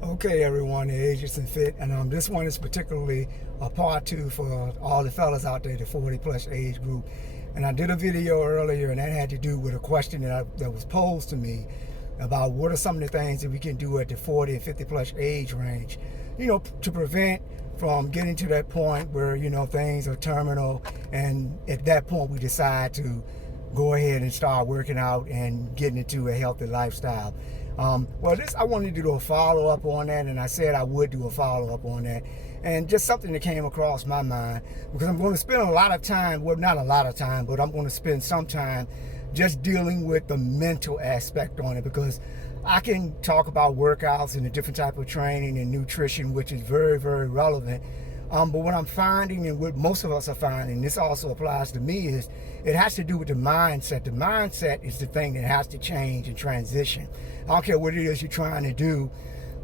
Okay, everyone, the Agents and Fit, and this one is particularly a part two for all the fellas out there, the 40 plus age group. And I did a video earlier, and that had to do with a question that was posed to me about what are some of the things that we can do at the 40 and 50 plus age range, to prevent from getting to that point where, things are terminal, and at that point we decide to go ahead and start working out and getting into a healthy lifestyle. I wanted to do a follow-up on that, and I said I would do a follow-up on that. And just something that came across my mind, because I'm going to spend a lot of time, well, not a lot of time, but I'm going to spend some time just dealing with the mental aspect on it, because I can talk about workouts and the different type of training and nutrition, which is very, very relevant. But what I'm finding, and what most of us are finding, this also applies to me, is it has to do with the mindset. The mindset is the thing that has to change and transition. I don't care what it is you're trying to do.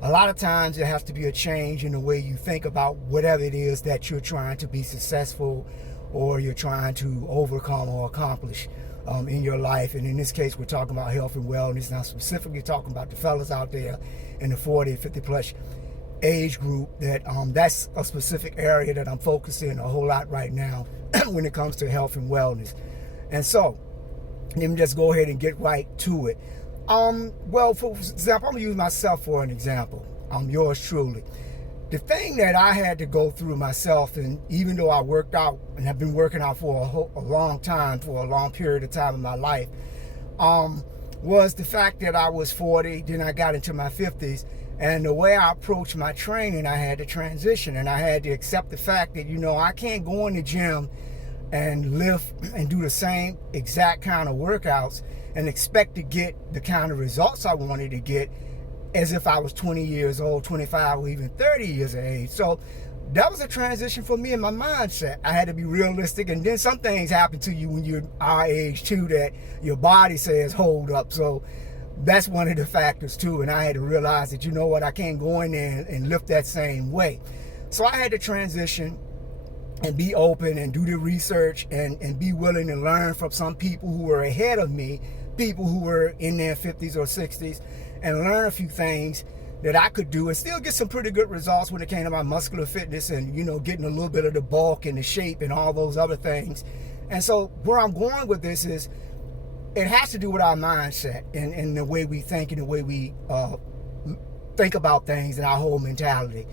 A lot of times it has to be a change in the way you think about whatever it is that you're trying to be successful or you're trying to overcome or accomplish in your life. And in this case, we're talking about health and wellness. Now, specifically talking about the fellas out there in the 40 and 50 plus age group, that's a specific area that I'm focusing a whole lot right now when it comes to health and wellness. And so let me just go ahead and get right to it. For example, I'm gonna use myself for an example. Yours truly. The thing that I had to go through myself, and even though I worked out and have been working out for a long time, for a long period of time in my life, was the fact that I was 40, then I got into my 50s, and the way I approached my training, I had to transition, and I had to accept the fact that, I can't go in the gym and lift and do the same exact kind of workouts and expect to get the kind of results I wanted to get as if I was 20 years old, 25, or even 30 years of age. So that was a transition for me in my mindset. I had to be realistic, and then some things happen to you when you're our age too that your body says hold up. So that's one of the factors too, and I had to realize that, I can't go in there and lift that same way. So I had to transition and be open and do the research and be willing to learn from some people who were ahead of me, people who were in their 50s or 60s, and learn a few things that I could do and still get some pretty good results when it came to my muscular fitness and, getting a little bit of the bulk and the shape and all those other things. And so where I'm going with this is it has to do with our mindset and the way we think and the way we think about things and our whole mentality.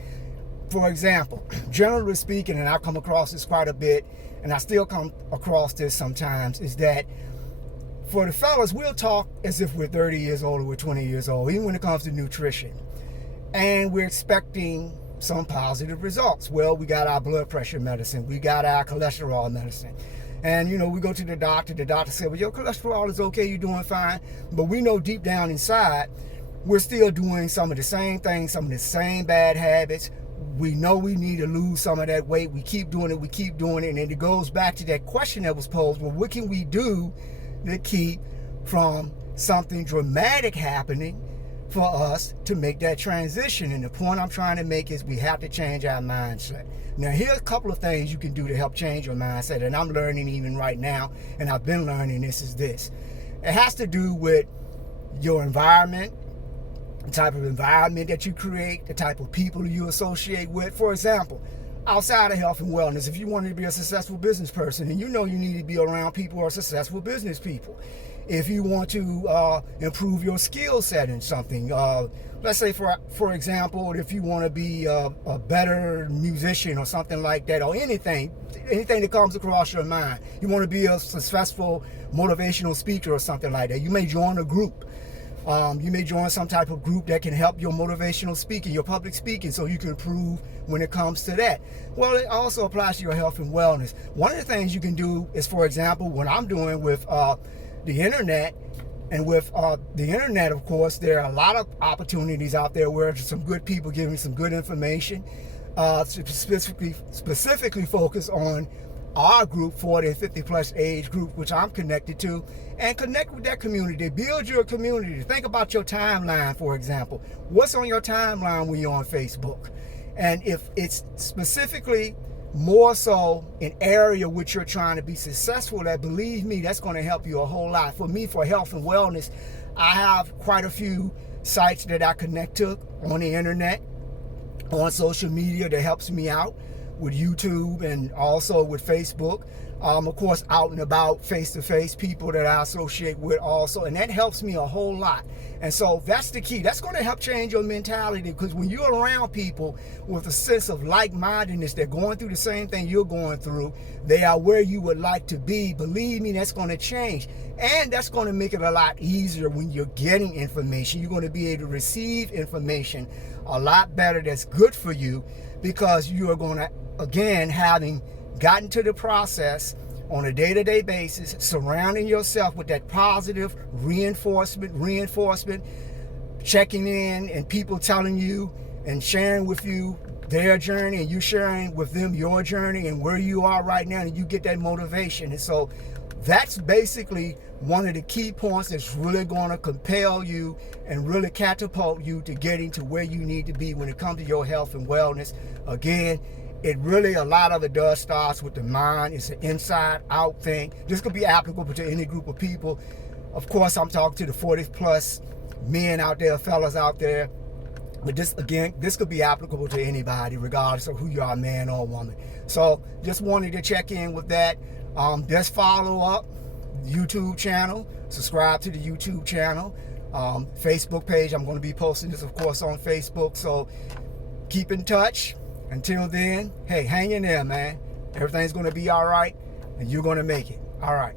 For example, generally speaking, and I come across this quite a bit, and I still come across this sometimes, is that for the fellas, we'll talk as if we're 30 years old or we're 20 years old, even when it comes to nutrition. And we're expecting some positive results. Well, we got our blood pressure medicine, we got our cholesterol medicine. And, we go to the doctor said, well, your cholesterol is okay, you're doing fine. But we know deep down inside, we're still doing some of the same things, some of the same bad habits. We know we need to lose some of that weight. We keep doing it. And it goes back to that question that was posed. Well, what can we do to keep from something dramatic happening for us to make that transition? And the point I'm trying to make is we have to change our mindset. Now, here's a couple of things you can do to help change your mindset. And I'm learning even right now, and I've been learning this. It has to do with your environment, the type of environment that you create, the type of people you associate with. For example, outside of health and wellness, if you want to be a successful business person, and you need to be around people who are successful business people. If you want to improve your skill set in something, let's say for example, if you want to be a better musician or something like that, or anything that comes across your mind, you want to be a successful motivational speaker or something like that, you may join a group. You may join some type of group that can help your motivational speaking, your public speaking, so you can improve when it comes to that. Well, it also applies to your health and wellness. One of the things you can do is, for example, what I'm doing with the internet, and with the internet, of course, there are a lot of opportunities out there where there's some good people giving some good information, specifically focus on our group, 40 and 50 plus age group, which I'm connected to, and connect with that community. Build your community. Think about your timeline, for example. What's on your timeline when you're on Facebook? And if it's specifically more so an area which you're trying to be successful at, believe me, that's going to help you a whole lot. For me, for health and wellness, I have quite a few sites that I connect to on the internet, on social media that helps me out with YouTube and also with Facebook. Of course, out and about, face-to-face, people that I associate with also, and that helps me a whole lot. And so that's the key. That's going to help change your mentality, because when you're around people with a sense of like-mindedness, they're going through the same thing you're going through, they are where you would like to be, believe me, that's going to change. And that's going to make it a lot easier when you're getting information. You're going to be able to receive information a lot better that's good for you, because you are going to, again, having gotten to the process on a day-to-day basis, surrounding yourself with that positive reinforcement, checking in, and people telling you and sharing with you their journey, and you sharing with them your journey and where you are right now, and you get that motivation. And so that's basically one of the key points that's really going to compel you and really catapult you to getting to where you need to be when it comes to your health and wellness. Again, it really, a lot of it does starts with the mind. It's an inside out thing. This could be applicable to any group of people. Of course, I'm talking to the 40 plus men out there, fellas out there. But this, again, this could be applicable to anybody, regardless of who you are, man or woman. So just wanted to check in with that. Just follow up YouTube channel, subscribe to the YouTube channel, Facebook page. I'm going to be posting this, of course, on Facebook. So keep in touch. Until then, hey, hang in there, man. Everything's going to be all right, and you're going to make it. All right.